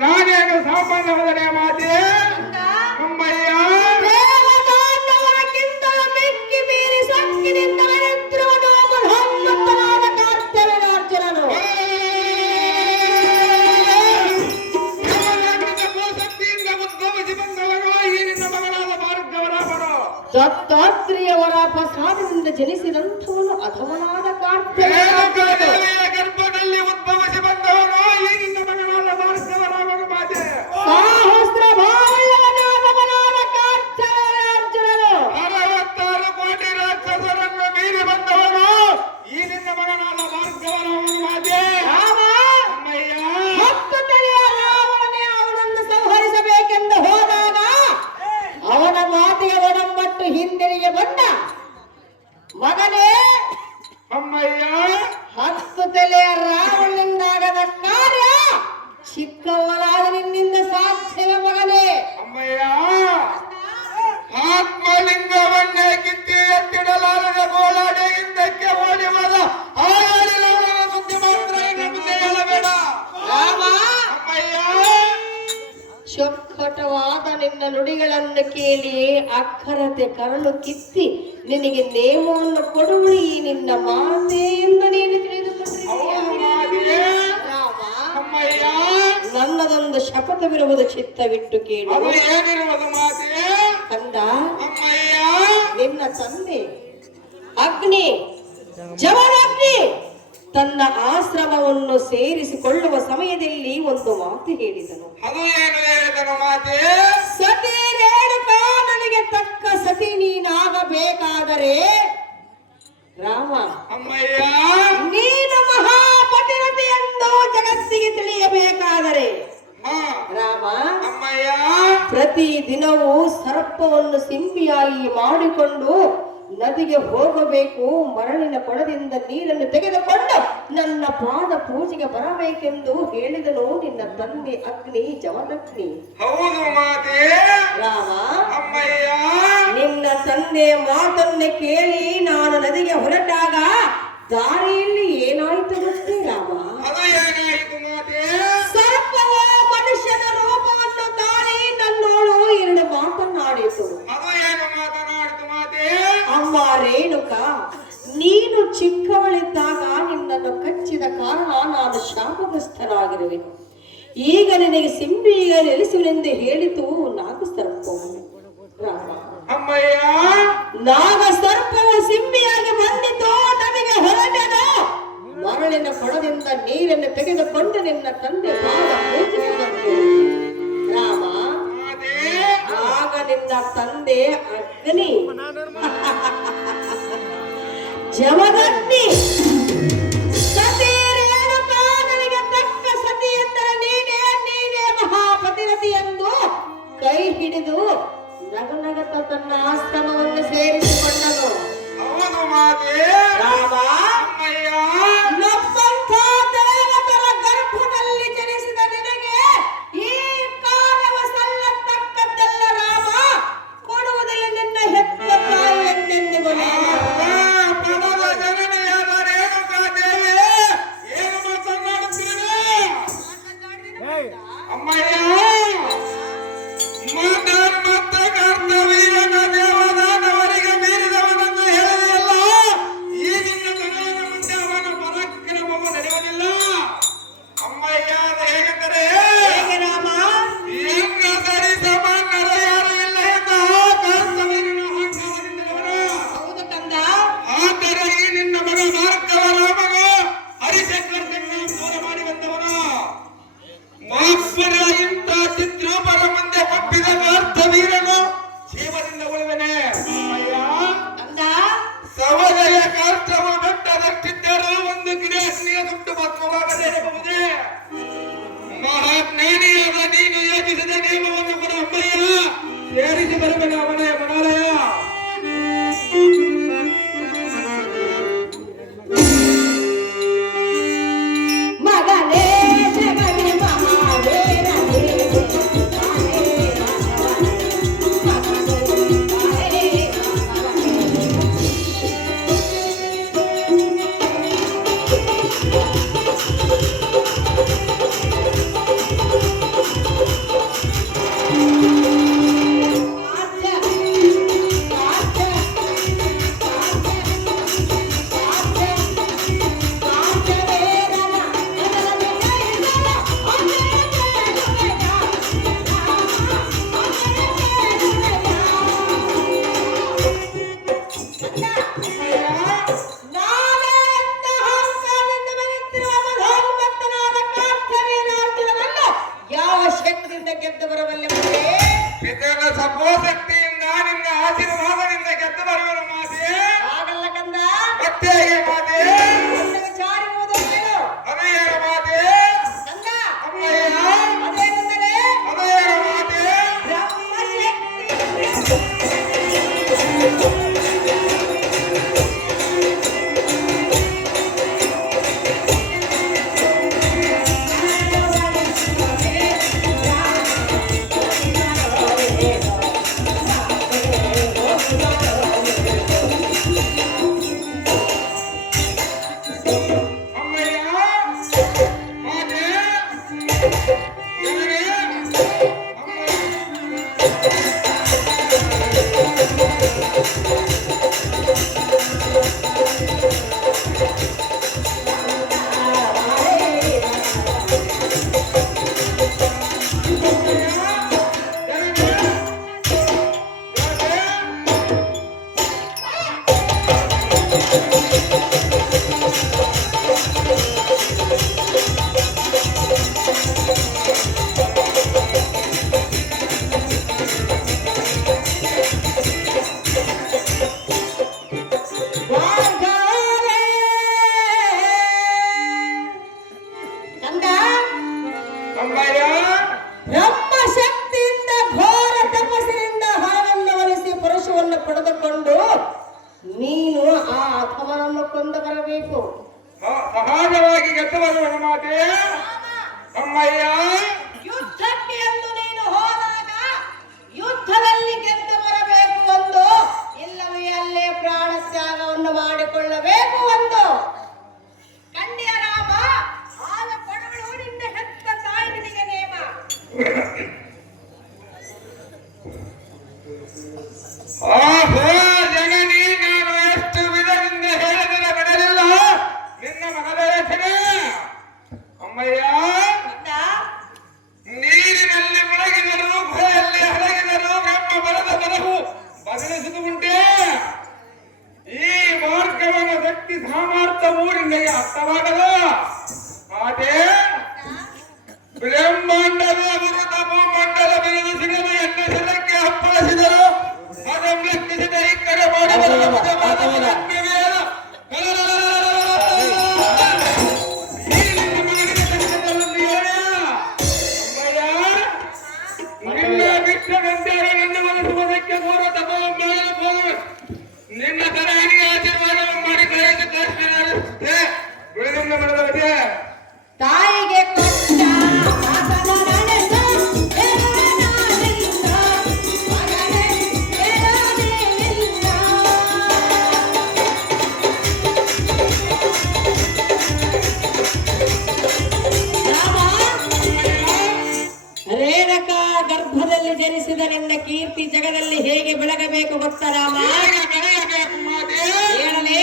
ನಾನೇನು ಸಾಮಾನ್ಯವಾದರೆ ಮಾತೆ ಅಮ್ಮಯ್ಯ ದೇವದಾನವರಕ್ಕಿಂತಲೂ ಮಿಕ್ಕಿ ಮೀರಿ ಸಕ್ಕಿನಿಂದ ಮೆರೆದಿರುವನು ಮಹೋನ್ನತನಾದ ಕಾರ್ತ್ಯವೇನಾರ್ಜುನನು. ಉದ್ಭವಿಸಿ ಬಂದವರು ಈ ನಿನ್ನ ಮಗನಾದ ಭಾರ್ಗವರಾಮನು. ದತ್ತಾತ್ರೇಯವರ ಪ್ರಸಾದದಿಂದ ಜನಿಸಿದಂಥವನು ಅಧಮನಾದ ಕಾರ್ತ್ಯವೇನಾರ್ಜುನನು. ಗರ್ಭದಲ್ಲಿ ಉದ್ಭವಿಸಿ ಬಂದವರು ಈ ನಿನ್ನ ಮಗನಾದ ಭಾರ್ಗವರಾಮನು ಮಾತೆ. ಸಹಸ್ರ ಬಾಹುಳ್ಳವನಾದ ಮಗನಾದ ಕಾರ್ತ್ಯವೇನಾರ್ಜುನನು. 66 ಕೋಟಿ ರಾಕ್ಷಸರನ್ನು ಮೀರಿ ಬಂದವರು ಈ ನಿನ್ನ ಮಗನಾದ ಭಾರ್ಗವರಾಮನು ಮಾತೆ. ಅಮ್ಮಯ್ಯ 10 ತಲೆಯ ರಾವಣನೇ ಅವನನ್ನು ಸಂಹರಿಸಬೇಕೆಂದು ಹೋದಾಗ ಅವನ ಮಾತಿಗೆ ಒಡಂಬಟ್ಟು ಹಿಂದಿರುಗಿ ಬಂದ. ಮಗನೇ, ಅಮ್ಮಯ್ಯ 10 ತಲೆಯ ರಾವಣನಿಂದಾಗದ ಕಾರ್ಯ ಚಿಕ್ಕವನಾದ ನಿನ್ನಿಂದ ಸಾಧ್ಯವೇ ಮಗನೇ? ಅಮ್ಮಯ್ಯ ಆತ್ಮಲಿಂಗವನ್ನೇ ಕಿತ್ತಿ ಎತ್ತಿಡಲಾರದ ಗೋಳಾಡಿ ಹಿಂದಕ್ಕೆ ಓಡಿ ಹೋದ ಆಳಿಲವನ ಸುದ್ದಿ ಮಾತ್ರ ಇನ್ನು ಮುಂದೆ ಹೇಳಬೇಡ. ಅಮ್ಮಯ್ಯ ಚೊಕ್ಕಟವಾದ ನಿನ್ನ ನುಡಿಗಳನ್ನು ಕೇಳಿ ಅಕ್ಕರತೆ ಕರಳು ಕಿತ್ತಿ ನಿನಗೆ ನೇಮವನ್ನು ಕೊಡುವಳು ಈ ನಿನ್ನ ಮಾತೆ ಎಂದು ನೀನು ಹೌದು ಮಾತೆಯೇ. ರಾಮ, ಅಮ್ಮಯ್ಯ ನನ್ನದೊಂದು ಶಪಥವಿರುವುದು ಚಿತ್ತವಿಟ್ಟು ಕೇಳು. ಅದು ಏನಿರುವುದು ಮಾತೆಯೇ? ಕಂದ, ಅಮ್ಮಯ್ಯ ನಿನ್ನ ತಂದೆ ಅಗ್ನಿ ಜಮದಗ್ನಿ ತನ್ನ ಆಶ್ರಮವನ್ನು ಸೇರಿಸಿಕೊಳ್ಳುವ ಸಮಯದಲ್ಲಿ ಒಂದು ಮಾತು ಹೇಳಿದನು. ಅದು ಏನು ಹೇಳಿದನು ಮಾತೆ? ಸತಿ ರೇಣುಕಾ ನನಗೆ ತಕ್ಕ ಸತಿ ನೀನಾಗಬೇಕಾದರೆ ರಾಮ, ಅಮ್ಮಯ್ಯ ನೀನು ಮಹಾಪತಿರತಿ ಎಂದು ಜಗತ್ತಿಗೆ ತಿಳಿಯಬೇಕಾದರೆ ಹಾ ರಾಮ, ಅಮ್ಮಯ್ಯ ಪ್ರತಿ ದಿನವೂ ಸರ್ಪವನ್ನು ಸಿಂಪಿಯಾಗಿ ಮಾಡಿಕೊಂಡು ನದಿಗೆ ಹೋಗಬೇಕು. ಮರಳಿನ ಕೊಳದಿಂದ ನೀರನ್ನು ತೆಗೆದುಕೊಂಡು ನನ್ನ ಪಾದ ಪೂಜೆಗೆ ಬರಬೇಕೆಂದು ಹೇಳಿದನು ನಿನ್ನ ತಂದೆ ಅಗ್ನಿ ಜಮದಗ್ನಿ. ಹೌದು ಮಾತೆ. ರಾಮ, ಅಮ್ಮಯ್ಯ ನಿನ್ನ ತಂದೆ ಮಾತನ್ನೇ ಕೇಳಿ ನಾನು ನದಿಗೆ ಹೊರಟಾಗ ದಾರಿಯಲ್ಲಿ ಏನಾಯ್ತು ಗೊತ್ತೇ ರಾಮ? ಅದು ಏನಾಯಿತು ಮಾತೆ? ಸರ್ಪವು ಮನುಷ್ಯನ ರೂಪವನ್ನು ತಾಳಿ ನನ್ನೋಳು 2 ಮಾತನಾಡಿತು. ಅದು ಏನು ಮಾತನಾಡಿತು ಮಾತೆ? ಅಮ್ಮ ರೇಣುಕಾ, ನೀನು ಚಿಕ್ಕವಳಿದ್ದಾಗ ನಿನ್ನನ್ನು ಕಚ್ಚಿದ ಕಾರಣ ನಾನು ಶಾಪಗ್ರಸ್ತನಾಗಿರುವೆನು. ಈಗ ನಿನಗೆ ಸಿಂಬಿಗೆ ನೆಲೆಸುವೆನೆಂದು ಹೇಳಿತು ನಾಗಸರ್ಪವು. ರಾಮ, ಅಮ್ಮಯ್ಯ ನಾಗಸರ್ಪವು ಸಿಂಬಿಯಾಗಿ ಬಂದಿತು, ನಮಗೆ ಹೊರಟನು. ಮರಳಿನ ಕೊಡದಿಂದ ನೀರನ್ನು ತೆಗೆದುಕೊಂಡು ನಿನ್ನ ತಂದೆ ಪಾದ ಪೂಜೆಗೆ ಬಂತು. ರಾಮ, ಮಾತೆ ಆಗ ನಿನ್ನ ತಂದೆ ಅಗ್ನಿ ಜಮದಗ್ನಿ ಸತಿ ರೇಣುಕಾ ನನಗೆ ತಕ್ಕ ಸತಿ ಎಂದರೆ ನೀನೇ ಮಹಾಪತಿರತಿ ಎಂದು ಕೈ ಹಿಡಿದು ನಗನಗತ ತನ್ನ ಆಶ್ರಮವನ್ನು ಸೇರಿಸಿಕೊಂಡನು. ಹೌದು ಮಾತೆ. ರಾಮ, ಅಮ್ಮಯ್ಯ ನಮ್ಮಂಥ ದೇವತರ ಗರ್ಭದಲ್ಲಿ ಜನಿಸಿದ ನಿನಗೆ ಈ ಕಾರ್ಯವ ಸಲ್ಲತಕ್ಕದ್ದಲ್ಲ ರಾಮ. ಕೊಡುವುದಿಲ್ಲ ನಿನ್ನ ಹೆತ್ತ ತಾಯಿ ಎಂದೆಂದಿಗೂ ಪದದ ಜನನೆಯಾದ ರೇಣುಕಾದೇವಿ ಏನು ಮಾತನಾಡುತ್ತೀರಿ? ಅಮ್ಮಯ್ಯ ಮದನ್ಮತ್ತ ಕರ್ತವೀರನ ದೇವದಾನವರಿಗೆ ಮೀರಿದವನನ್ನು ಹೇಳಿದೆಯಲ್ಲ, ಈ ನಿನ್ನ ತಲೆಯ ಮುಂದೆ ಅವನ ಪರಾಕ್ರಮವು ನಡೆಯುವುದಿಲ್ಲ. ಅಮ್ಮಯ್ಯ ಅದು ಹೇಗೆಂದರೆ ಹೇಗೆ ರಾಮ? ಹೆಂಗ ಸರಿ ಸಮಾನರು ಯಾರು ಇಲ್ಲ ಎಂದು ಕರ್ತವೀರನ ಅಹಂಕಾರದಿಂದಲವರು. ಹೌದು ಕಂದ. ಆದರೆ ಈ ನಿನ್ನ ಮಗ ಭಾರ್ಗವರಾಮನ ಹರಿಚಕ್ರದಿಂದ ದೂರ ಮಾಡಿ ಬಂದವನು. ಮಾಪ್ಪರ ಇಂಥ ಚಿತ್ರೂಪರ ಮುಂದೆ ಒಪ್ಪಿದ ಕರ್ತವೀರನು ಜೀವದಿಂದ ಉಳಿದನೆ. ಅಯ್ಯ ಕಂದ, ಸವದಯ ಕಾಷ್ಟವು ಬೆಟ್ಟದಷ್ಟಿದ್ದರೂ ಒಂದು ಗಿರಿಯನ್ನಿಯ ಸುಟ್ಟು ಭಸ್ಮವಾಗದೇ ಇರಬಹುದೇ? ಮಹಾಜ್ಞಾನಿಯಾದ ನೀನು ಯೋಚಿಸಿದ ನಿಯಮವನ್ನು ಕೂಡ ಅಮ್ಮಯ್ಯ ಸೇರಿಸಿ ಬರಬೇಕು ಅವನೇ ಮನಾಲಯ. ಮಗನೇ ಜಗನೇ ಮಹಾವೀರನೇ ಗೆದ್ದು ಬರಬಲ್ಲೆ ಮಗನೇ. ಪಿತೃಗಳ ಸಪೋಶಕ್ತಿಯಿಂದ ನಿನ್ನ ಆಶೀರ್ವಾದದಿಂದ ಗೆದ್ದು ಬರುವನು ಮಾತೆ. ಆಗಲ್ಲ ಕಂದ. ಮತ್ತೆ ಹೇಗೆ ಮಾತೆ? ನನ್ನ ವಿಚಾರ ಇರುವುದು ಏನು? ಅದೇ ಹೇಳು ಮಾತೆ. ಕಂದ. ಅಮ್ಮಯ್ಯ. ಅದೇನೆಂದರೆ ಅದೇ ಹೇಳು ಮಾತೆ. ಬ್ರಹ್ಮಶಕ್ತಿಯಿಂದ ಘೋರ ತಪಸ್ಸಿನಿಂದ ಹರವನ್ನು ಒಲಿಸಿ ಪುರುಷವನ್ನು ಪಡೆದುಕೊಂಡು ನೀನು ಆ ಅಧಮನನ್ನು ಕೊಂದು ಬರಬೇಕು. ಸಹಜವಾಗಿ ಗೆದ್ದು ಬರುವನು ಮಾತೆ. ಅಮ್ಮಯ್ಯ. ಯುದ್ಧಕ್ಕೆ ಎಂದು ನೀನು ಹೋದಾಗ ಯುದ್ಧದಲ್ಲಿ ಗೆದ್ದು ಬರಬೇಕು ಒಂದು, ಇಲ್ಲವೇ ಅಲ್ಲೇ ಪ್ರಾಣ ತ್ಯಾಗವನ್ನು ಮಾಡಿಕೊಳ್ಳಬೇಕು ಒಂದು. ಕಂಡಿಯ ರಾಮ, ಆಗ ಕೊಡಗಳು ನಿನ್ನ ಹೆತ್ತ ತಾಯಿ ನಿನಗೆ ನೇಮ. ಆಹೋ ಜನನಿ, ನಾನು ಎಷ್ಟು ವಿಧದಿಂದ ಹೇಳಿದರೆ ಬಿಡಲಿಲ್ಲ ನಿನ್ನ ಮಗದ ಹೆಸರೇ. ಅಮ್ಮಯ್ಯ. ನೀರಿನಲ್ಲಿ ಮುಳಗಿದರು, ಗುಹೆಯಲ್ಲಿ ಹಳಗಿದರು, ಬ್ರಹ್ಮ ಬರದ ಬರಹು ಬದಲಿಸುವುದು ಉಂಟೆ. ಈ ಮಾರ್ಗವನ ಶಕ್ತಿ ಸಾಮರ್ಥ್ಯವು ನಿನಗೆ ಅರ್ಥವಾಗದು ಮಾತೆ. ಬ್ರಹ್ಮಾಂಡದ ವಿರುದ್ಧ ಭೂಮಂಡಲ ಬಿರುದು ಸಿಗದ ಎನ್ನ ಶರಕ್ಕೆ ಅಪ್ಪಳಿಸಿದರು. ಅದನ್ನು ಲೆಕ್ಕಿಸಿದ ಈ ಕಡೆ ಮಾಡಿ ನಿನ್ನ ಬಿಟ್ಟಂತಾರೆ ನನ್ನ ಮನಸ್ಸು ಘೋರ ತಪೋ ನಿನ್ನ ತರಹನಿಗೆ ಆಶೀರ್ವಾದವನ್ನು ಮಾಡಿ ಕಳಿಸುತ್ತೆ ಬೆಳೆದಿಂದ ನಡೆದವರಿಗೆ ತಾಯಿಗೆ ಕೊಟ್ಟ ರೇಣುಕಾ ಗರ್ಭದಲ್ಲಿ ಜನಿಸಿದ ನಿನ್ನ ಕೀರ್ತಿ ಜಗದಲ್ಲಿ ಹೇಗೆ ಬೆಳಗಬೇಕು ಗೊತ್ತಾ ರಾಮ? ಹೇಳಲೇ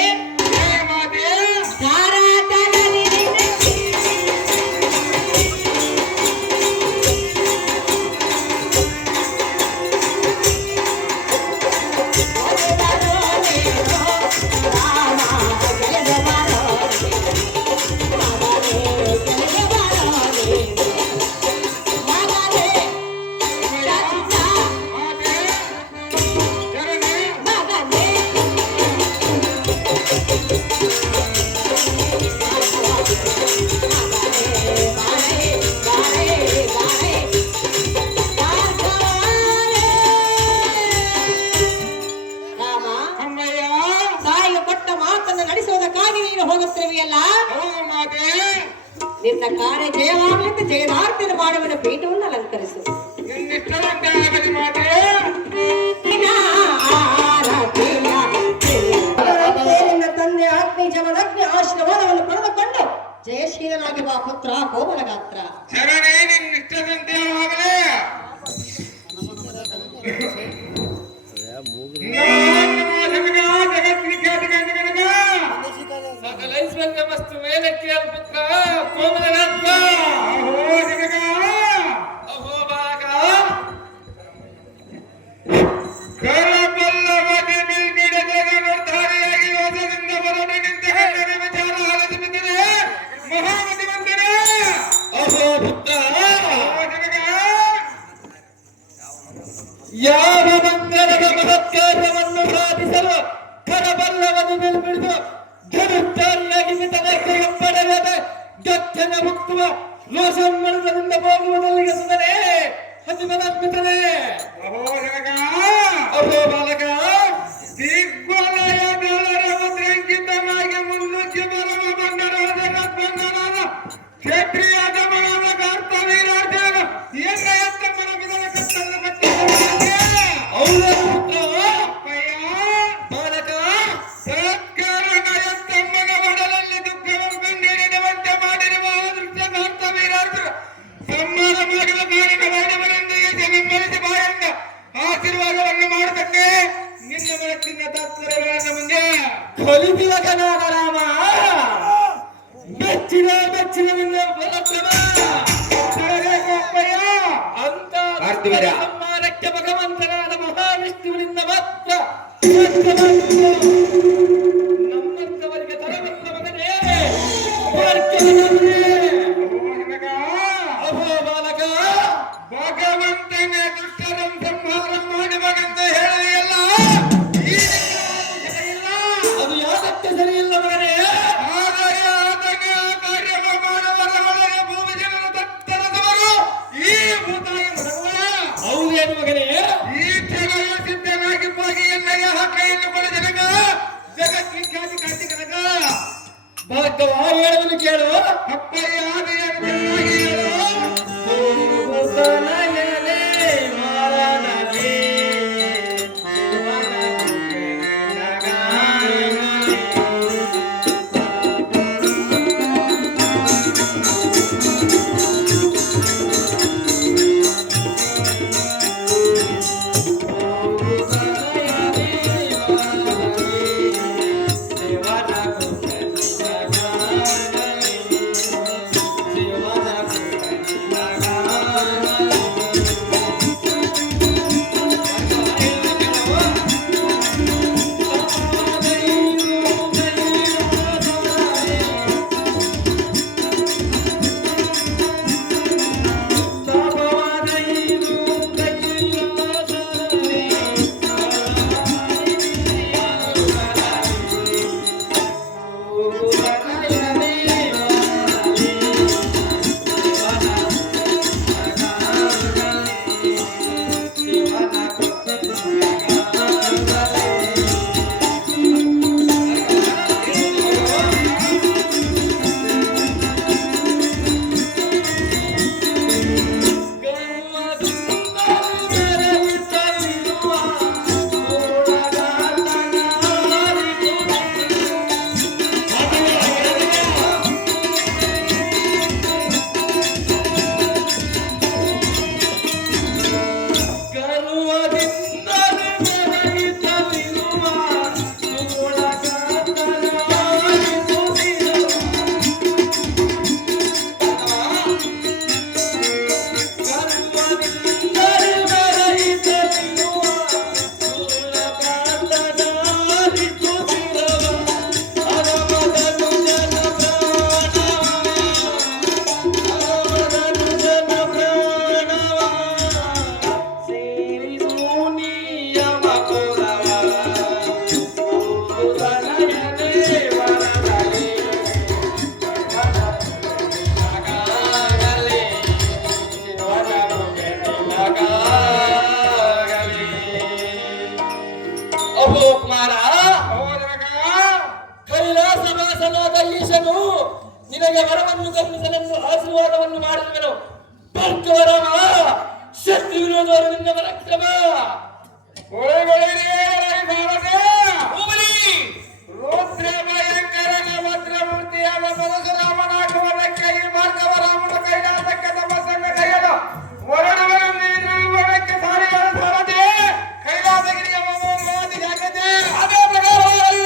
ನಿನ್ನ ಕಾರ್ಯ ಜಯವಾಗಲಿಂದ ಜಯದಾರ್ಥನ ಮಾಡುವನ ಪೀಠವನ್ನು ಅಲಂಕರಿಸು. ನಿನ್ನ ತಂದೆ ಅಗ್ನಿ ಜಮದಗ್ನಿ ಆಶೀರ್ವಾದವನ್ನು ಪಡೆದುಕೊಂಡು ಜಯಶೀಲನಾಗಿ ಬಾ ಪುತ್ರ ಕೋಮಲಗಾತ್ರ. ಸಕಲೈಶ್ವರ್ಯಮಸ್ತು ವೇದಕ್ಕೆ ಪುತ್ರ ಕೋಮಲನಾಥ. ಅಹೋ ಭಾಗ ಯಾವ ಮಂಗಲದ ಮಹತ್ಕಾರ್ಯವನ್ನು ಸಾಧಿಸಲು ಕರಬಲ್ಲವನ್ನು ನಿಲ್ಬಿಡಿದು ಧನುಷ್ಠಾರಿಯಾಗಿ ಮಿತನಕ್ಕೆ ಪಡೆಯದೆ ಗಚ್ಚನ ಮುಕ್ತುವ ಲೋಸಮ್ಮಳದಿಂದ ಹೋಗುವುದಲ್ಲಿಗೆ ಸುಧನೆ ಹದಿಮನನ್ಮಿತನೆ ಅಹೋ ಬಾಲಕ ದಿಗ್ವಲಯದೊಳರ ಮುದ್ರಂಕಿತವಾಗಿ ಮುನ್ನುಗ್ಗಿ ಬರುವ ಬಂಡರಾದ ಬಂಧನಾದ ಕ್ಷೇತ್ರೀಯ ಗಮನದ ಕರ್ತವೀರಾರ್ಜನ ಎಂಗ ಎತ್ತಮ್ಮನ ಬಿದರ ಕತ್ತಲ್ಲ ಕಟ್ಟಿದ ಬಾಲಕ ಸತ್ಕಾರಣ ಎತ್ತಮ್ಮನ ಒಡಲಲ್ಲಿ ದುಃಖವನ್ನು ಕಂಡಿಡಿರುವಂತೆ ಮಾಡಿರುವ ದೃಶ್ಯ ಕರ್ತವೀರಾರ್ಜನ ಸಮ್ಮಾನ ಮಾಡಿದ ಕಾರಣವಾದವರೊಂದಿಗೆ ಬೆಂಬಲಿಸಿ ಬಾಯಿಂದ ಆಶೀರ್ವಾದವನ್ನು ಮಾಡತಕ್ಕೆ ನಿನ್ನ ಮನಸ್ಸಿನ ತಾತ್ಪರ್ಯಗಳನ್ನು ಮುಂದೆ ಕಲಿತಿವ ಕನಾದ ರಾಮ ಮೆಚ್ಚಿನ ನಿನ್ನ ಪರಾಕ್ರಮ ಅಂತ ಸಮ್ಮಾನಕ್ಕೆ ಭಗವಂತನಾದ ಮಹಾವಿಷ್ಣುವಿನಿಂದ ಮಾತ್ರ ನಮ್ಮಂತವರಿಗೆ ತರಬಂದ ಮಗನೇ ಅಹೋ ಬಾಲಕ ಭಗವಂತನೇ ದುಷ್ಟರಂ ಸಂಹಾರ ಮಾಡುವಾಗೆಂದು ಹೇಳಿದೆಯಲ್ಲ ಅದು ಯಾವತ್ತೂ ಸರಿಯಿಲ್ಲ ಮಗನೇ. ಆದರೆ ಆತನ ಕಾರ್ಯ ಮಾಡುವರ ಒಳಗೆ ಭೂಮಿ ಜನರ ತತ್ತರದವರು ಈ ಭೂತಾಯಿ ಮರಗುವ ಹೌದೇನು ಮಗನೇ. ಈ ಕ್ಷಣವು ಸಿದ್ಧನಾಗಿ ಹೋಗಿ ಎಣ್ಣೆಯ ಕೈಯನ್ನು ಕೊಡ ಜನಗ ಜಗತ್ವಿಖ್ಯಾತಿ ಕಾಂತಿ ಕನಕ ಭಾಗವ ಹೇಳುವುದು ಕೇಳು ಅಪ್ಪಯ್ಯ ಚೆನ್ನಾಗಿ ಹೇಳು. ನಿನಗೆ ವರವನ್ನು ಕರುಣಿಸಲೆಂದು ಆಶೀರ್ವಾದವನ್ನು ಮಾಡಿರುವೆನು. ಭಕ್ತವರಮ ಶಕ್ತಿ ವಿರೋಧವರು ನಿನ್ನ ಪರಾಕ್ರಮ ರುದ್ರ ಭಯಂಕರನ ಭದ್ರಮೂರ್ತಿಯಾದ ಪರಶುರಾಮನಾಗುವುದಕ್ಕೆ ಈ ಮಾರ್ಗವ ರಾಮನ ಕೈಲಾಸಕ್ಕೆ ತಪಸ್ಸನ್ನ ಕೈಯಲು ಹೊರಡುವಕ್ಕೆ ಸಾರಿಗಳ ಸಾರದೆ ಕೈಲಾಸಗಿರಿಯ ಮನೋನ್ಮಾದಿ ಜಾಗತೆ ಅದೇ ಪ್ರಕಾರವಾಗಿ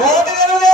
ನೋಡಿದರು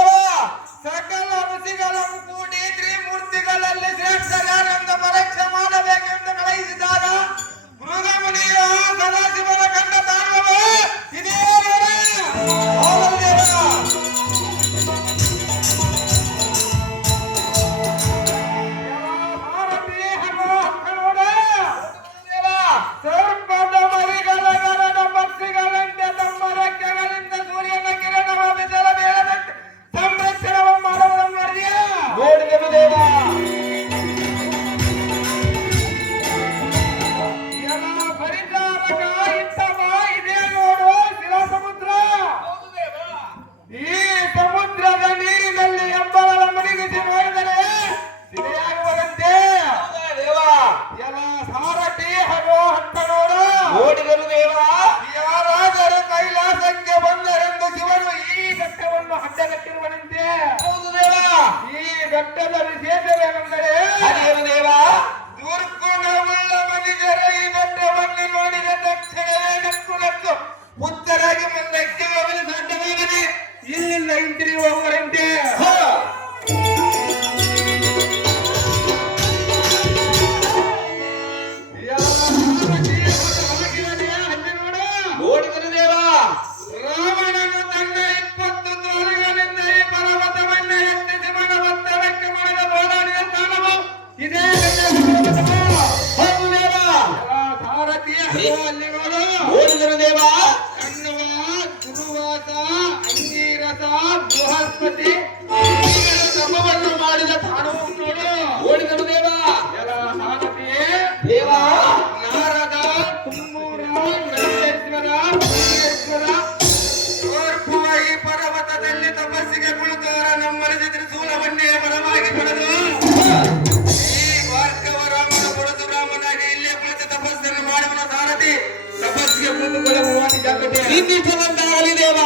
ಈ ಪರ್ವತದಲ್ಲಿ ತಪಸ್ಸಿಗೆ ಕುಳಿತವರ ನಮ್ಮಲ್ಲಿ ತ್ರಿಶೂಲವನ್ನೇ ಬಲವಾಗಿ ಪಡೆದು ಈ ಭಾರ್ಗವರಾಮನ ಪರಶುರಾಮನಾಗಿ ಇಲ್ಲೇ ಕುಳಿತು ತಪಸ್ಸನ್ನು ಮಾಡುವ ಸಾರಥಿ ತಪಸ್ಸಿಗೆ ಕುಳಿತುಕೊಳ್ಳುವ ಜಾಗೃತಿ ನಿಂದಿಸುವಂತಾಗಲಿ ದೇವ.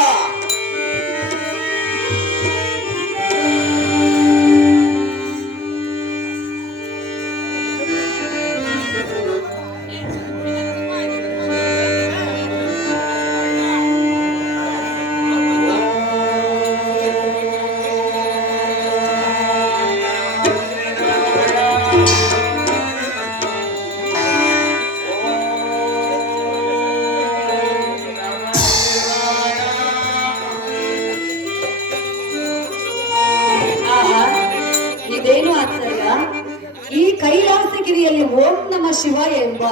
ಇದೇನು ಆಶ್ಚರ್ಯ, ಈ ಕೈಲಾಸಗಿರಿಯಲ್ಲಿ ಓಂ ನಮ ಶಿವಾಯ ಎಂಬ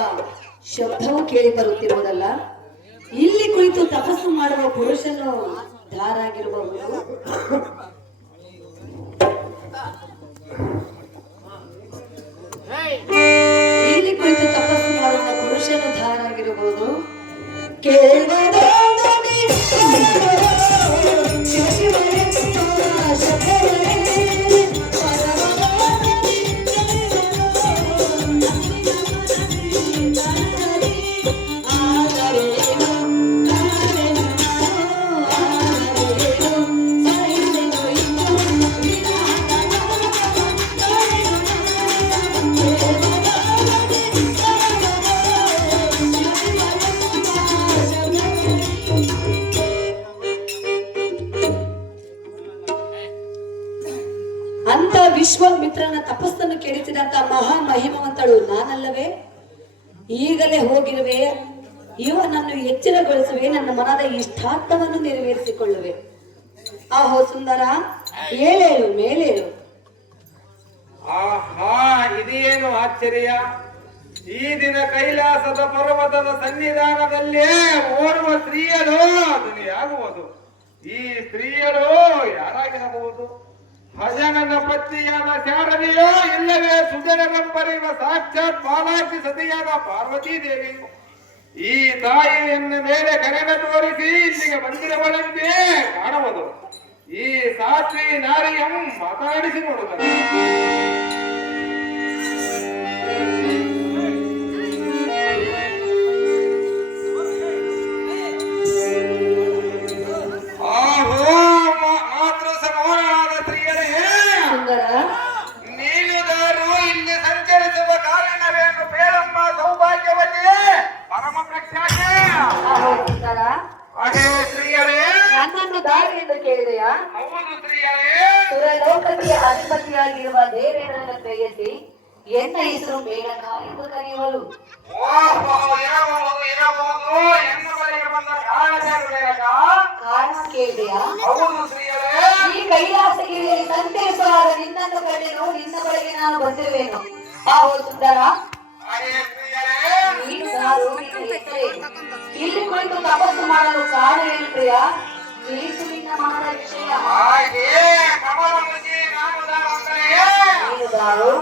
ಶಬ್ದವು ಕೇಳಿ ಬರುತ್ತಿರುವುದಲ್ಲ. ಇಲ್ಲಿ ಕುಳಿತು ತಪಸ್ಸು ಮಾಡುವ ಪುರುಷನು ಧಾರಾಗಿರಬಹುದು. ಇಲ್ಲಿ ಕುಳಿತು ತಪಸ್ಸು ಮಾಡುವ ಪುರುಷನು ಧಾರಾಗಿರಬಹುದು. ಕೇಳುವುದೋ ಶಿವ ಶಿವನೇ ಶಬ್ದವೇ ಅಂತ ವಿಶ್ವಾಮಿತ್ರನ ತಪಸ್ಸನ್ನು ಕೆಡಿಸಿದಂತ ಮಹಾ ಮಹಿಮವಂತಳು ನಾನಲ್ಲವೇ? ಈಗಲೇ ಹೋಗಿರುವೆ, ಇವನನ್ನು ಎಚ್ಚರಗೊಳಿಸುವೆ, ನನ್ನ ಮನದ ಇಷ್ಟಾರ್ಥವನ್ನು ನೆರವೇರಿಸಿಕೊಳ್ಳುವೆ. ಆಹೋ ಸುಂದರ, ಏಳೇಳು ಮೇಲೇಳು. ಆಹಾ, ಇದೇನು ಆಶ್ಚರ್ಯ! ಈ ದಿನ ಕೈಲಾಸದ ಪರ್ವತದ ಸನ್ನಿಧಾನದಲ್ಲೇ ಓಡುವ ಸ್ತ್ರೀಯರು ಧ್ವನಿಯಾಗುವುದು. ಈ ಸ್ತ್ರೀಯರು ಯಾರಾಗಿರಬಹುದು? ಭಜನನ ಪತ್ನಿಯಾದ ಶಾರದೆಯೋ, ಇಲ್ಲವೇ ಸುಜನರಂಪರಿವ ಸಾಕ್ಷಾತ್ ಬಾಲಾಜಿ ಸತಿಯಾದ ಪಾರ್ವತೀ ದೇವಿ. ಈ ತಾಯಿಯನ್ನ ಮೇಲೆ ಕರೆನ ತೋರಿಸಿ ಇಲ್ಲಿಗೆ ಬಂದಿರಬಳಂತೆ ಕಾಣುವುದು. ಈ ಸಾತ್ವಿ ನಾರಿಯಂ ಮಾತಾಡಿಸಿ ನೋಡುತ್ತದೆ. ನೀನುದಾರು ಇಲ್ಲಿ ಸಂಚರಿಸುವ ಕಾರಣವೇನು? ಪೇರಮ್ಮ ಸೌಭಾಗ್ಯವತಿಯೇ, ಪರಮ ಪ್ರಖ್ಯಾತ ಅದೇ ಸ್ತ್ರೀಯರೇ. ನನ್ನನ್ನು ದಾರಿ ಎಂದು ಕೇಳಿದೆಯಾ? ಹೌದು ಸ್ತ್ರೀಯರೇ. ಸುರಲೋಕಕ್ಕೆ ಅಧಿಪತಿಯಾಗಿರುವ ದೇವೇಂದ್ರನ ಪ್ರೇಯಸಿ ಎನ್ನ ಹೆಸರು ಮೇಘನ ಎಂದು ಕರೆಯುವರು. ಕಾರಣ ಕೇಳಿದೆಯಾ? ಹೌದು ಸ್ತ್ರೀಯರೇ. ಈ ಕೈಲಾಸಗಿರಿಯಲ್ಲಿ ಸಂತೇಶವಾದ ನಿನ್ನನ್ನು ಕಂಡೆನು, ನಿನ್ನ ಬಳಿಗೆ ನಾನು ಬಂದಿರುವೆನು. ಆಹೋ ಸುಂದರ, ನೀನು ಯಾರು? ನಿನ್ನ ಹೆಸರೇನು? ಇಲ್ಲಿ ಕುಳಿತು ತಪಸ್ಸು ಮಾಡಲು ಕಾರಣ ಏನು ಪ್ರಿಯ? ನೀನು ನಿನ್ನ ಮನದ ವಿಷಯ. ನೀನು ಯಾರು?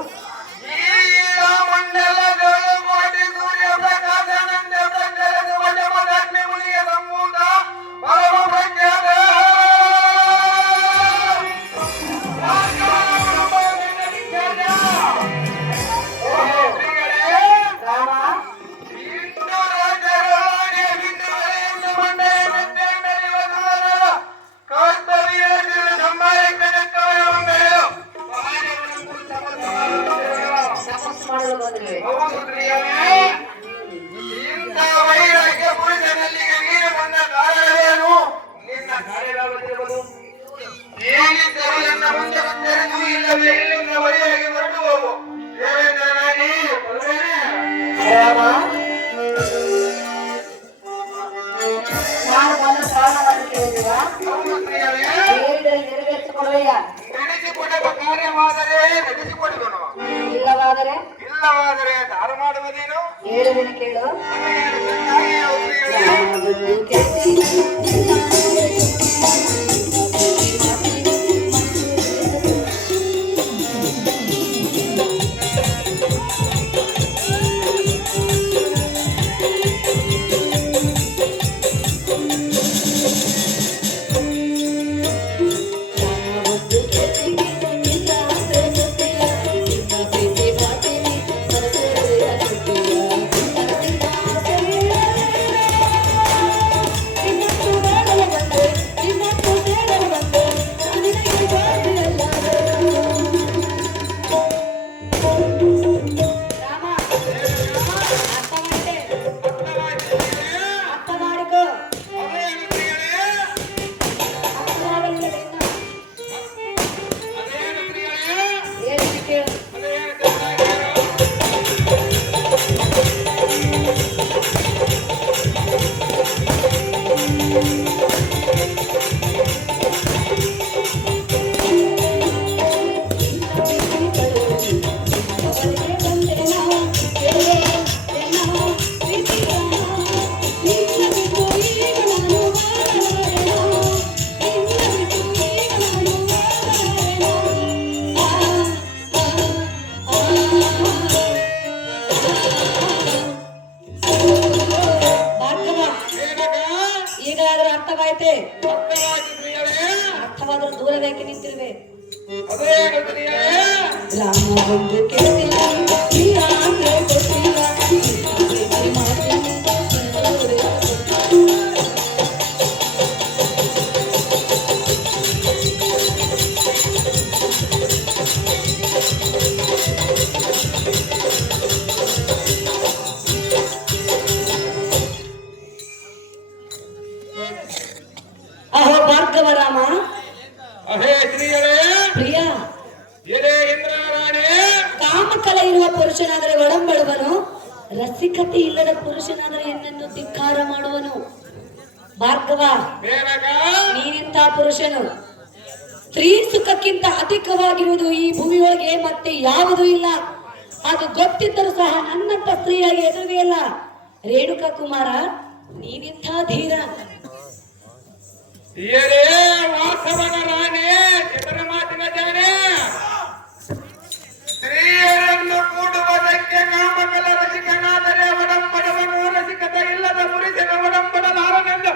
ನಾನು ಬಂದ ಕಾರಣವನ್ನು ಕೇಳಿದೆಯಾ? ನೆರವೇರಿಸಿಕೊಳ್ಳಯ್ಯ. ಇಲ್ಲವಾದರೆ ದಾರು ಮಾಡುವುದೇನು? ಹೇಳುವುದನ್ನು ಕೇಳು. ಈಗಾದ್ರೂ ಅರ್ಥವಾಯ್ತೆ? ಅರ್ಥವಾಯ್ತು ಪ್ರಿಯವೇ. ಅರ್ಥವಾದ್ರೂ ದೂರವೇಕೆ ನಿಂತಿರುವೆ? ಅದೇನು ಪ್ರಿಯವೇ? ರಾಮ ಬಂದು ಕೇಳಿಲ್ಲ, ಈ ಆಸೆ ಕೊಟ್ಟಿಲ್ಲ, ಈ ಮಾತಿನ ಅಹೋ ಭಾರ್ಗವ ರಾಮ. ಅಹೇ ಸ್ತ್ರೀಯರೇ, ಪ್ರಿಯ, ಎಲೆ ಇಂದ್ರರಾಣೆ, ಕಾಮಕಲೆ ಇರುವ ಪುರುಷನಾದರೆ ಒಡಂಬಡುವನು, ರಸಿಕತೆ ಇಲ್ಲದ ಪುರುಷನಾದರೆ ಹೆಣ್ಣನ್ನು ಧಿಕ್ಕಾರ ಮಾಡುವನು. ಭಾರ್ಗವ, ಮೇನಕ, ನೀನಿಂತ ಪುರುಷನು. ಸ್ತ್ರೀ ಸುಖಕ್ಕಿಂತ ಅಧಿಕವಾಗಿರುವುದು ಈ ಭೂಮಿಯೊಳಗೆ ಮತ್ತೆ ಯಾವುದೂ ಇಲ್ಲ. ಅದು ಗೊತ್ತಿದ್ದರೂ ಸಹ ನನ್ನಂತ ಸ್ತ್ರೀಯಾಗಿ ಎದುರುವೆ ಇಲ್ಲ. ರೇಣುಕಾ ಕುಮಾರ, ನೀನಿಂಥ ಧೀರ. ಎಲೆ ವಾಸವನ ರಾಣೆ, ಚಿತ್ರ ಮಾತಿನ ಜಾಣೆ, ಸ್ತ್ರೀಯರನ್ನು ಕೂಡುವುದಕ್ಕೆ ಕಾಮಕಲ ರಸಿಕನಾದರೆ ಒಡಂಬಡವನು, ರಸಿಕತೆ ಇಲ್ಲದ ಪುರುಷನ ಒಡಂಬಡಲಾರನೆಂದು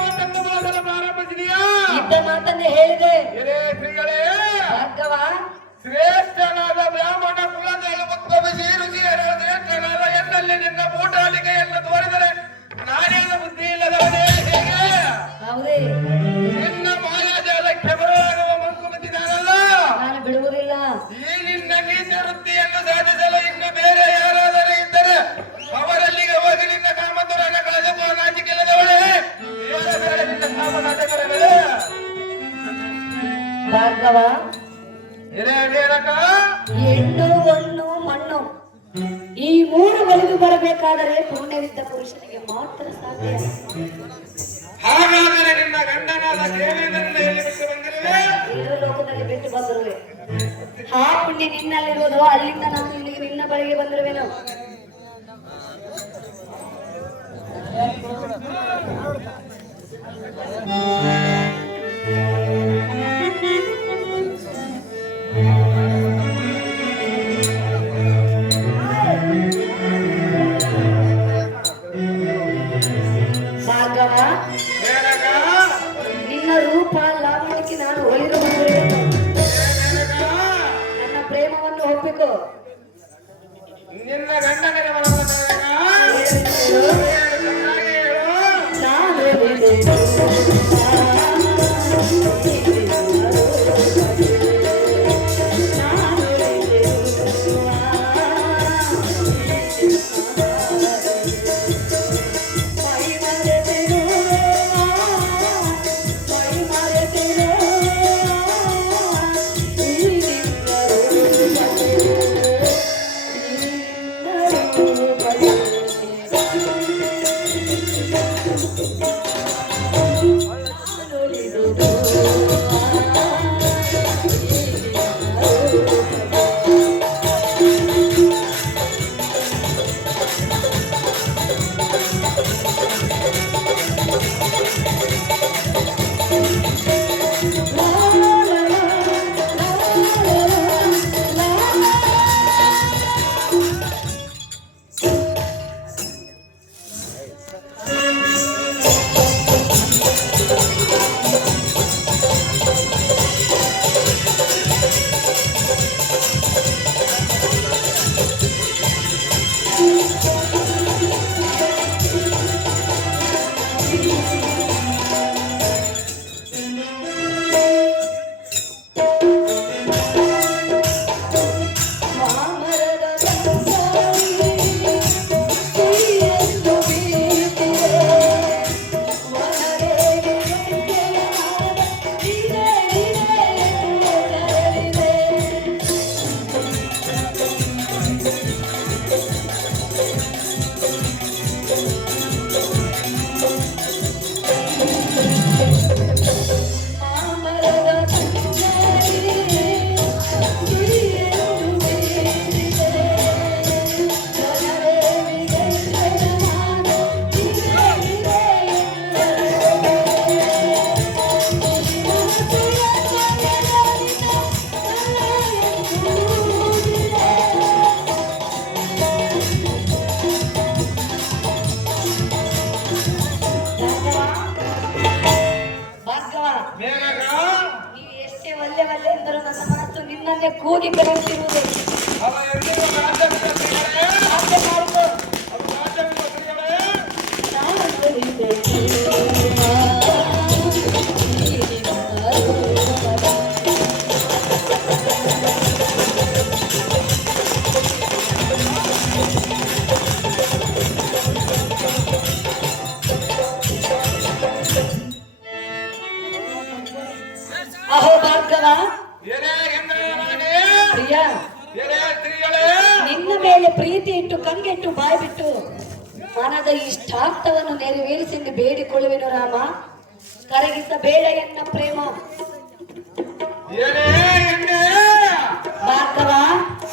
ಮಾತನ್ನು ಮಾಡಲು ಪ್ರಾರಂಭಿಸಿದೆಯಾ? ಇದ್ದ ಮಾತನ್ನೇ ಹೇಳಿದೆ. ಎಲೆ ಸ್ತ್ರೀಗಳೇ, ಭಾರ್ಗವ, ಶ್ರೇಷ್ಠನಾದ ಬ್ರಾಹ್ಮಣ ಕುಲದಲ್ಲಿ ಉದ್ಭವಿಸಿ ಋಷಿಯರ ಶ್ರೇಷ್ಠನಾದ ಎನ್ನಲ್ಲಿ ನಿನ್ನ ಬೂಟಾಳಿಕೆಯನ್ನು ತೋರಿದರೆ ನಾನೇನ ಬುದ್ಧಿ ಇಲ್ಲದವನೇ ಹೇಗೆ? ಹೌದೇ, ನಿನ್ನ ಮಾಯಾಜಾಲಕ್ಕೆ ಬರುವಾಗುವ ಮಂಕು ಬಿದ್ದಿದ್ದಾನಲ್ಲ, ನಾನು ಬಿಡುವುದಿಲ್ಲ. ಈ ನಿನ್ನ ನೀಚ ವೃತ್ತಿಯನ್ನು ಸಾಧಿಸಲು ಇನ್ನು ಬೇರೆ ಯಾರಾದರೂ ಇದ್ದರೆ ಅವರಲ್ಲಿಗೆ ಹೋಗಿ ನಿನ್ನ ಕಾಮತುರನ ಕಳೆದುಕೋ. ನಾಚಿಕೆಲ್ಲದವಳೇ, ಏನು ಬೇಡ ನಿನ್ನ ಕಾಮನಾಟಕಗಳೇ? ಭಾರ್ಗವ, ಎಲೆ ಮೇನಕ, ಹೆಣ್ಣು ಹೊಣ್ಣು ಮಣ್ಣು ಈ ಮೂರು ಒಲಿದು ಬರಬೇಕಾದರೆ ಪುಣ್ಯವಿದ್ದ ಪುರುಷನಿಗೆ ಮಾತ್ರ ಸಾಧ್ಯ. ಹಾಗಾದರೆ ನಿನ್ನ ಗಂಡನಾದ ದೇವೇಂದ್ರನ ಎಲ್ಲಿ ಬಿಟ್ಟು ಬಂದಿರುವೆ? ಎಲ್ಲರೂ ಲೋಕದಲ್ಲಿ ಬಿಟ್ಟು ಬಂದಿರುವೆ. ಆ ಪುಣ್ಯ ನಿನ್ನಲ್ಲಿರುವುದು, ಅಲ್ಲಿಂದ ನಾನು ಇಲ್ಲಿಗೆ ನಿನ್ನ ಬಳಿಗೆ ಬಂದಿರುವೆನು. ಭಾರ್ಗವ, ಮೇನಕ, ನಿನ್ನ ರೂಪ ಲಾವಣ್ಯಕ್ಕೆ ನಾನು ಒಲಿದು ಬಂದಿರುವೆನು. ಮೇನಕ, ನನ್ನ ಪ್ರೇಮವನ್ನು ಒಪ್ಪಿಕೋ. ನಿನ್ನ ಗಂಡನಿಗೆ ಬರುವ ಮೇನಕ, ಚೆನ್ನಾಗಿ ಹೇಳು. ಕೂಗಿ ಕರೆಯುತ್ತಿರುವುದು. ಅವ ಎಂದಿಗೂ ಮಾತಾಡ್ತಾ ಇದ್ದಾಳೆ. ಅರ್ಥ ಮಾಡ್ಕೊ. ಅವ ಮಾತಾಡ್ತಾ ಇದ್ದಾಳೆ. ಅಹೋ ಭಾರ್ಗವ, ಏನೇ ಹೆಂಗಳೆ ರಾಣಿ? ಪ್ರಿಯ, ಏನೇ ಸ್ತ್ರೀಗಳೇ? ನಿನ್ನ ಮೇಲೆ ಪ್ರೀತಿ ಇಟ್ಟು ಕಂಗೆಟ್ಟು ಬಾಯಿ ಬಿಟ್ಟು ಮನದ ಇಷ್ಟಾರ್ಥವನ್ನು ನೆರವೇರಿಸೆಂದು ಬೇಡಿಕೊಳ್ಳುವೆನು ರಾಮ. ಕರಗಿಸಬೇಡ ಎನ್ನ ಪ್ರೇಮ. ಏನೇ ಹೆಂಗೆ? ಭಾರ್ಗವ,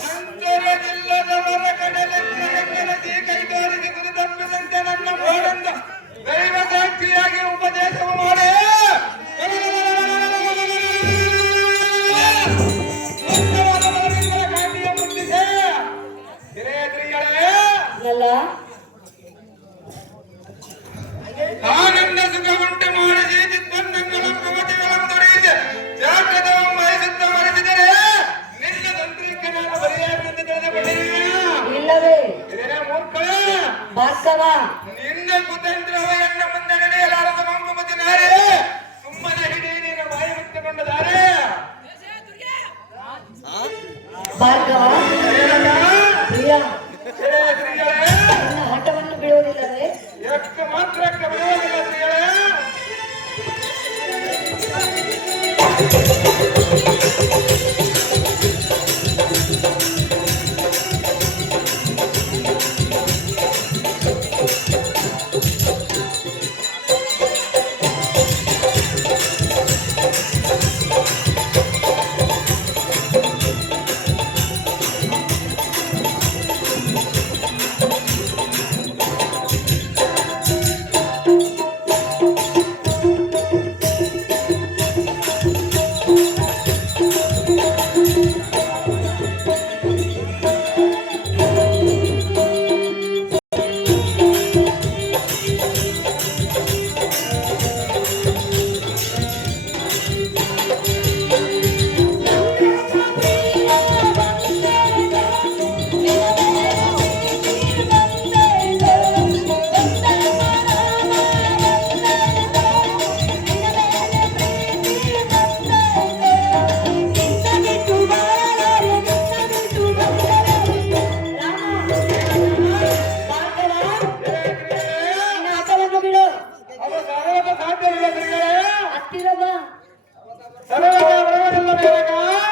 ನಂತರವಿಲ್ಲದವರ ಕಡಲೆಚ್ಚರಕ್ಕೆ ಕೈಗಾರಿಕೆ ಗುರಿತಪ್ಪಿದಂತೆ ನನ್ನ ಮೋಡಂದ ದೈವ ಸಾಕ್ಷಿಯಾಗಿ ಉಪದೇಶವು ಮಾಡಿ ಕಾಂತಿಯ ಮುಟ್ಟಿಸೆ. ಹಿರಿಯ ಸ್ತ್ರೀಗಳೇ, ಎಲ್ಲ ಆನಂದ ಸುಖ ಉಂಟು ಮಾಡಿಸಿ ದಿಗ್ಬಂಧಗಳನ್ನು ಕವಚಗಳನ್ನು ದೊರೆಯಿದೆ ಜಾಗೃತವನ್ನು ಬಯಸುತ್ತ ಮರೆಸಿದರೆ ನಿನ್ನ ತಂತ್ರಿಕನಾದ ಬರೆಯಾದಂತೆ ತಿಳಿದುಕೊಂಡಿದೆಯಾ? ಇಲ್ಲವೇ ಇದೇ ಮೂರ್ಖ. ಭಾರ್ಗವ, ನಿನ್ನ ಕುತಂತ್ರವ ಎನ್ನ ಮುಂದೆ ನಡೆಯಲಾರದ ಮಂಗುಮತಿ ನಾರೇ, ಸುಮ್ಮನೆ ಹಿಡಿ ನೀನು ಬಾಯಿ ಮುಚ್ಚಿಕೊಂಡದಾರೆ. ಭಾರ್ಗವ, ಪ್ರಿಯ, ಹಿರಿಯ ಸ್ತ್ರೀಗಳೇ, ನನ್ನ ಹಠವನ್ನು ಬಿಡುವುದಿಲ್ಲವೇ? ಎಷ್ಟು ಮಾತ್ರಕ್ಕೆ ಬಿಡುವುದಿಲ್ಲ ಸ್ತ್ರೀಗಳೇ.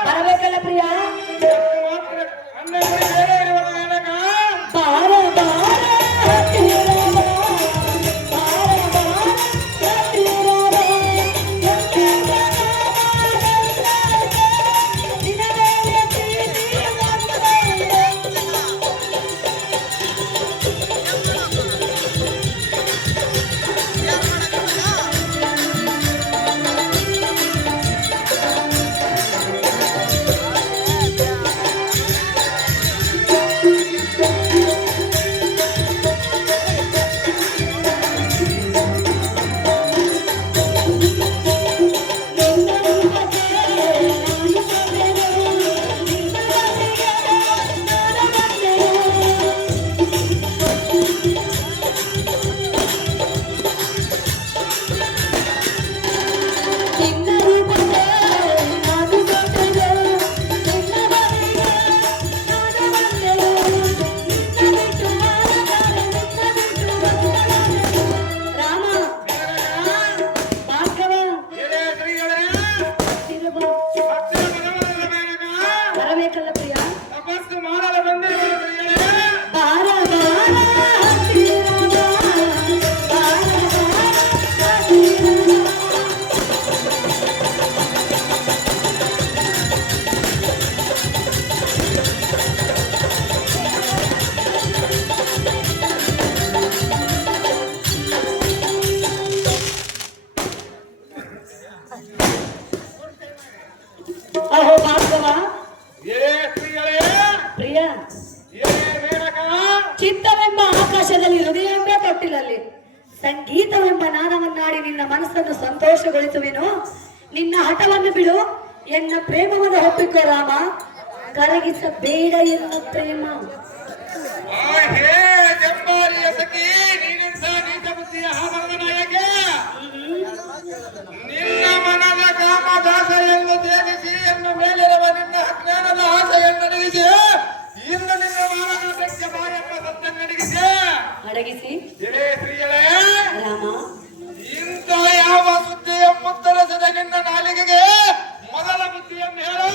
ಬರಬೇಕಲ್ಲ ಪ್ರಿಯ. ಅಹೋ ಭಾರ್ಗವ, ಪ್ರಿಯ, ಚಿತ್ತವೆಂಬ ಆಕಾಶದಲ್ಲಿ ಹೃದಯವೆಂಬ ತೊಟ್ಟಿಲಲ್ಲಿ ಸಂಗೀತವೆಂಬ ನಾದವನ್ನಾಡಿ ನಿನ್ನ ಮನಸ್ಸನ್ನು ಸಂತೋಷಗೊಳಿಸುವೆನು. ನಿನ್ನ ಹಠವನ್ನು ಬಿಡು, ಎನ್ನ ಪ್ರೇಮವನ್ನು ಒಪ್ಪಿಕೋ ರಾಮ. ಕರಗಿಸಬೇಡ ಎನ್ನ ಪ್ರೇಮ. ಹೇ ಜಂಬಾರಿಯ ಸಖಿ, ನೀನೆಂತ ನೀಚ ಬುದ್ಧಿಯ ಹಾವರದ ನಾಯಕ. ನಿನ್ನ ಮನದ ಕಾಮದಾಸೆಯನ್ನು ತ್ಯಜಿಸಿ ಎನ್ನು ಮೇಲಿರುವ ನಿನ್ನ ಅಜ್ಞಾನದ ಆಸೆಯನ್ನು ಅಡಗಿಸಿ ಇನ್ನು ನಿನ್ನ ಮಾನವಕ್ಕೆ ಬಾಯಪ್ಪ ಸತ್ತನ್ನು ಅಡಗಿಸಿ ಎಲೆ ಸ್ತ್ರೀಯಳೇ ರಾಮ, ಇಂಥ ಯಾವ ಸುದ್ದಿಯ ಮುತ್ತರಿಸಿದ ನಿನ್ನ ನಾಲಿಗೆಗೆ ಮೊದಲ ಬುದ್ಧಿಯನ್ನು ಹೇಳು.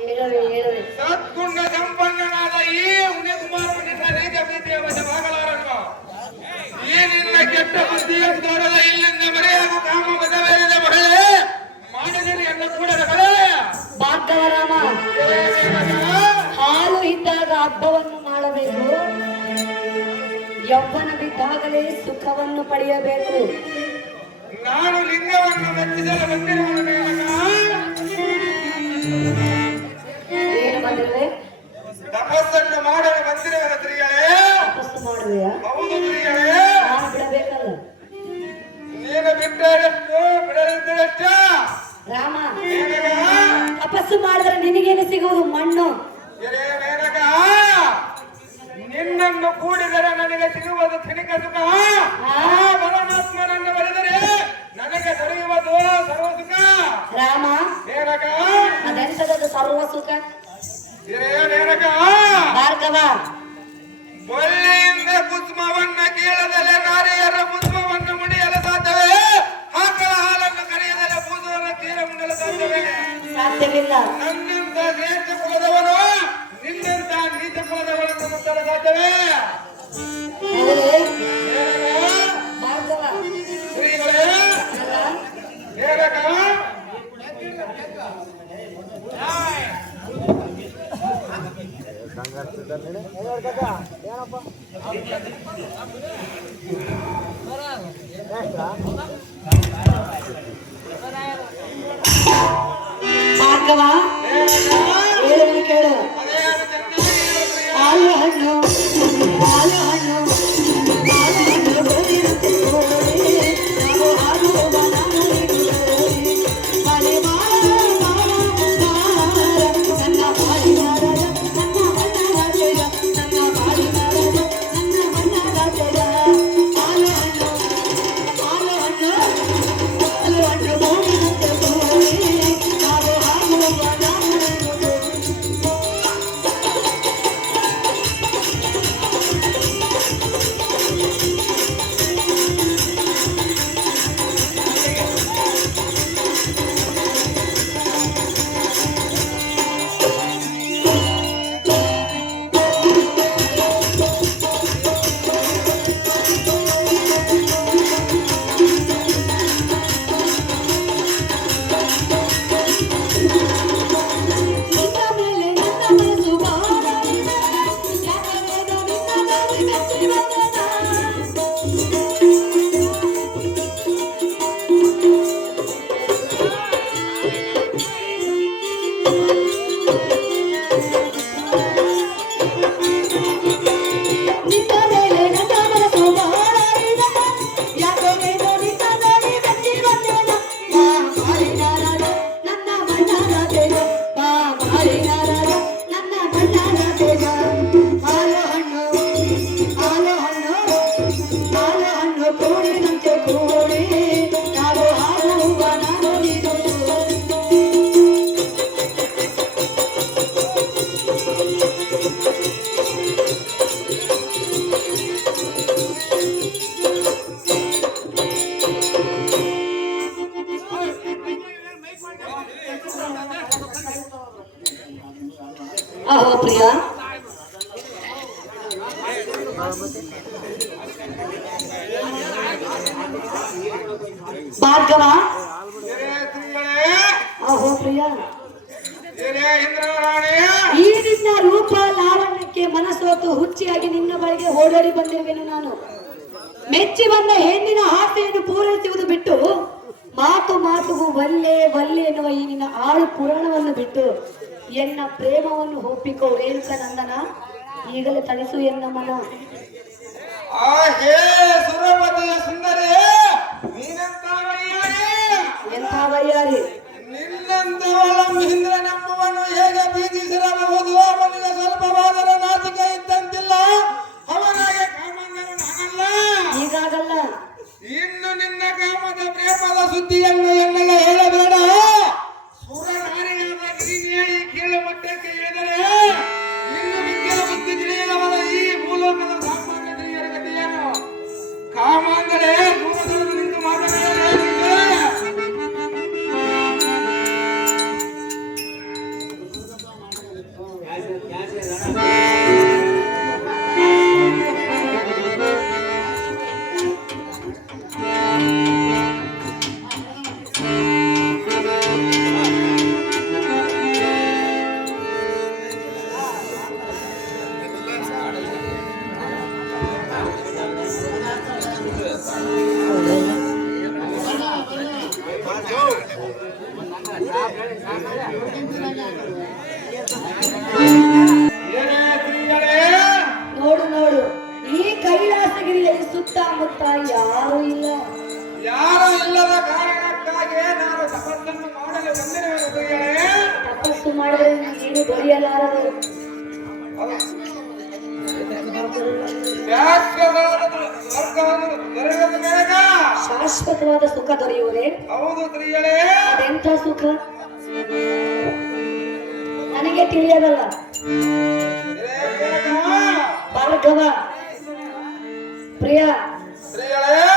ಹೇಳುವೆ ಸದ್ಗುಣ ಸಂಪನ್ನನಾದ ಈ ಮುನಿಕುಮಾರನು ನಿನ್ನ ನೀಚ ಪ್ರೀತಿಯ ವಶವಾಗಲಾರನು. ಈ ನಿನ್ನ ಕೆಟ್ಟ ಬುದ್ಧಿಯ ತೋರದ ಇಲ್ಲಿಂದ ಮರೆಯಾಗು ಕಾಮ ಮದವೇರಿದ ಮಗಳೇ, ಮಾಡಿದರೆ ಎಲ್ಲ ಕೂಡದ ಕಲೆ. ಭಾರ್ಗವ ರಾಮ, ಹಾಲು ಇದ್ದಾಗ ಹಬ್ಬವನ್ನು ಮಾಡಬೇಕು, ಯೌವನ ಬಿದ್ದಾಗಲೇ ಸುಖವನ್ನು ಪಡೆಯಬೇಕು. ನಾನು ಲಿಂಗವನ್ನು ಮೆಚ್ಚಿಸಲು ಬಂದಿರುವನು. ಏನು ಬಂದಿರುವೆ? ತಪಸ್ಸನ್ನು ಮಾಡಲು ಬಂದಿರುವನ ಸ್ತ್ರೀಗಳೇ. ತಪಸ್ಸು ಮಾಡುವೆಯಾ? ಹೌದು ಸ್ತ್ರೀಗಳೇ. ನಾನು ಬಿಡಬೇಕಲ್ಲ. ನೀನು ಬಿಟ್ಟರೆಷ್ಟು ಬಿಡಲಿದ್ದರೆಷ್ಟು ರಾಮ, ಮೇನಕ, ತಪಸ್ಸು ಮಾಡಿದ್ರೆ ನಿನಗೇನು ಸಿಗುವುದು? ಮಣ್ಣು. ಎರೆ ಮೇನಕ, ನಿನ್ನನ್ನು ಕೂಡಿದರೆ ನನಗೆ ಸಿಗುವುದು ಕ್ಷಣಿಕ ಸುಖ. ಆ ಪರಮಾತ್ಮನನ್ನು ಬರೆದರೆ ನನಗೆ ದೊರೆಯುವುದು ಸರ್ವ ಸುಖ. ರಾಮ, ಮೇನಕ, ಅದೆಂತದದು ಸರ್ವ ಸುಖ? ಎರೆ ಮೇನಕ, ಭಾರ್ಗವ, ಬಳ್ಳಿಯಿಂದ ಕುಸುಮವನ್ನ ಕೀಳದಲೆ ನಾರಿಯರ ಪುಷ್ಪವನ್ನು ಮುಡಿಯಲು ಸಾಧ್ಯವೇ? ಆಕಳ ಹಾಲನ್ನು ಕರೆಯದಲೆ ಪೂಜೆಯನ್ನು ತೀರ ಮುಡಲು ಸಾಧ್ಯವೇ? ಸಾಧ್ಯವಿಲ್ಲ. ನನ್ನಿಂದ ಶ್ರೇಷ್ಠ ಕುಲದವನು ನಿನ್ನಿಂದ ನೀಚ ಕುಲದವನನ್ನು ಮುಟ್ಟಲು ಸಾಧ್ಯವೇ? ಹೌದೇ? ಭಾರ್ಗವ, ಶ್ರೀಗಳೇ, ಅಲ್ಲ, ಮೇನಕ, ಭಾರ್ಗವ, ಹೇಳುವುದು ಕೇಳು. ಹಾಲು ಹಣ್ಣು, ಹಾಲು ಹಣ್ಣು, ಹಾಲು ಹಣ್ಣು ಗೋರಿರುತ್ತೆ ಗೋರಿ, ನಾವು ಹಾಲು ಬನಾನಲಿಗೆ ಗೋರಿ. ಬಾಳೆ ಬಾಳ ಬಾಳ ಬಾಳ, ನನ್ನ ಬಾಳಿ ಬಾಳದ, ನನ್ನ ಬಣ್ಣದ ಜಯ, ನನ್ನ ಬಾಳಿ ಬಾಳದ, ನನ್ನ ಬಣ್ಣದ ಜಯ. ಹಾಲು ಹಣ್ಣು, ಹಾಲು ಹಣ್ಣು, ಹಾಲು ಹಣ್ಣು ಗೋರಿರುತ್ತೆ ಗೋರಿ, ನಾವು ಹಾಲು ಬನಾನಲಿಗೆ ಗೋರಿ. ನಿನ್ನ ಮೇಲೆ ನನ್ನ ಮನಸ್ಸು ಬಾಳಲಿದೆ, ಯಾಕವೇನೋ ನಿನ್ನ ನೋಡಿ ಮೆಚ್ಚಿ ಬಂದೆನ. ನಿನ್ನ ಮೇಲೆ ನನ್ನ ಮನಸ್ಸು ಬಾಳಲಿದೆ, ಯಾಕವೇನೋ ನಿನ್ನ ನೋಡಿ ಮೆಚ್ಚಿ ಬಂದೆನ. ಬಾ ಮಾರಿನಾರದ ನನ್ನ ಬಣ್ಣದ ತೇಜ, ಬಾ ಮಾರಿನಾರದ ನನ್ನ ಬಣ್ಣದ ತೇಜ. ಹಾಲು ಹಣ್ಣು, ಹಾಲು ಹಣ್ಣು, ಹಾಲು ಹಣ್ಣು ಕೂಡಿದಂತೆ ಕೂಡಿ, ನಾವು ಹಾಡುವ ನಾನು ನೀನು. ಅಹೋ ಪ್ರಿಯ, ಭಾರ್ಗವ, ಎರೆ ಸ್ತ್ರೀಗಳೇ, ಅಹೋ ಪ್ರಿಯ, ಎರೆ ಇಂದ್ರರಾಣಿ, ಈ ನಿನ್ನ ರೂಪ ಲಾವಣ್ಯಕ್ಕೆ ಮನಸೋತು ಹುಚ್ಚಿಯಾಗಿ ನಿನ್ನ ಬಳಿಗೆ ಓಡೋಡಿ ಬಂದಿರುವೆನು ನಾನು. ಮೆಚ್ಚಿ ಬಂದ ಹೆಣ್ಣಿನ ಆಸೆಯನ್ನು ಪೂರೈಸುವುದು ಬಿಟ್ಟು, ಮಾತು ಮಾತುಗೂ ವಲ್ಲೆ ವಲ್ಲೆ ಎನ್ನುವ ಈ ನಿನ್ನ ಆಳು ಪುರಾಣವನ್ನು ಬಿಟ್ಟು ಎನ್ನ ಪ್ರೇಮವನ್ನು ಒಪ್ಪಿಕೋ ರೇಣುಕ ನಂದನ. ಈಗಲೇ ತಣಿಸು ಎನ್ನ ಮನ. ಆ ಹೇ ಸುರಪತಿಯ ಸುಂದರಿ, ನೀನೆಂತ ವೈಯಾರಿ, ಎಂಥ ವೈಯಾರಿ, ನಿನ್ನಂತವಳ ಇಂದ್ರನೆಂಬುವನು ಹೇಗೆ ಪ್ರೀತಿಸ ನಿಲ್ಲಿಸಿರಬಹುದು. ಅವನಿಗೆ ಸ್ವಲ್ಪವಾದರೂ ನಾಚಿಕೆ ಇದ್ದಂತಿಲ್ಲ. ಅವನಾಗೆ ಕಾಮಂದರು ನಾನಲ್ಲ. ಹೀಗಾಗಲ್ಲ. ಇನ್ನು ನಿನ್ನ ಕಾಮದ ಪ್ರೇಮದ ಸುದ್ದಿಯನ್ನು ಎನ್ನೆಲ್ಲ ಹೇಳಬೇಡ. ಸುರನಾರಿಯಾದ ನೀನೇ ಈ ಕೀಳು ಮಟ್ಟಕ್ಕೆ ಇಳಿದರೆ ಇನ್ನು ನಿಂಗೆಲ್ಲ ಬುದ್ಧಿ ತಿಳಿಯದವರ ಈ ಭೂಲೋಕದ ಸಾಮಾನ್ಯ ಸ್ತ್ರೀಯರ ಗತಿಯನ್ನು. ಕಾಮ ಅಂದರೆ ದೂರದಲ್ಲಿ ನಿಂತು ಮಾತನಾಡಲಾಗಿದೆ. ನೋಡು ನೋಡು, ಈ ಕೈಲಾಸಗಿರಿಯಲ್ಲಿ ಸುತ್ತಮುತ್ತ ಯಾರು ಇಲ್ಲ. ಯಾರು ಇಲ್ಲದ ಕಾರಣಕ್ಕಾಗಿ ನಾನು ತಪಸ್ಸನ್ನು ಮಾಡಲು ಬಂದಿರುವೆ. ತಪಸ್ಸು ಮಾಡಿದ್ರೆ ನೀನು ದೊರೆಯಲಾರದು. ಶಾಶ್ವತವಾದ ಸುಖ ದೊರೆಯುವುದೇ? ಹೌದು ಸ್ತ್ರೀಗಳೇ. ಅದೆಂಥ ಸುಖ ನನಗೆ ತಿಳಿಯದಲ್ಲ. ಭಾರ್ಗವ ಪ್ರಿಯ ಸ್ತ್ರೀಗಳೇ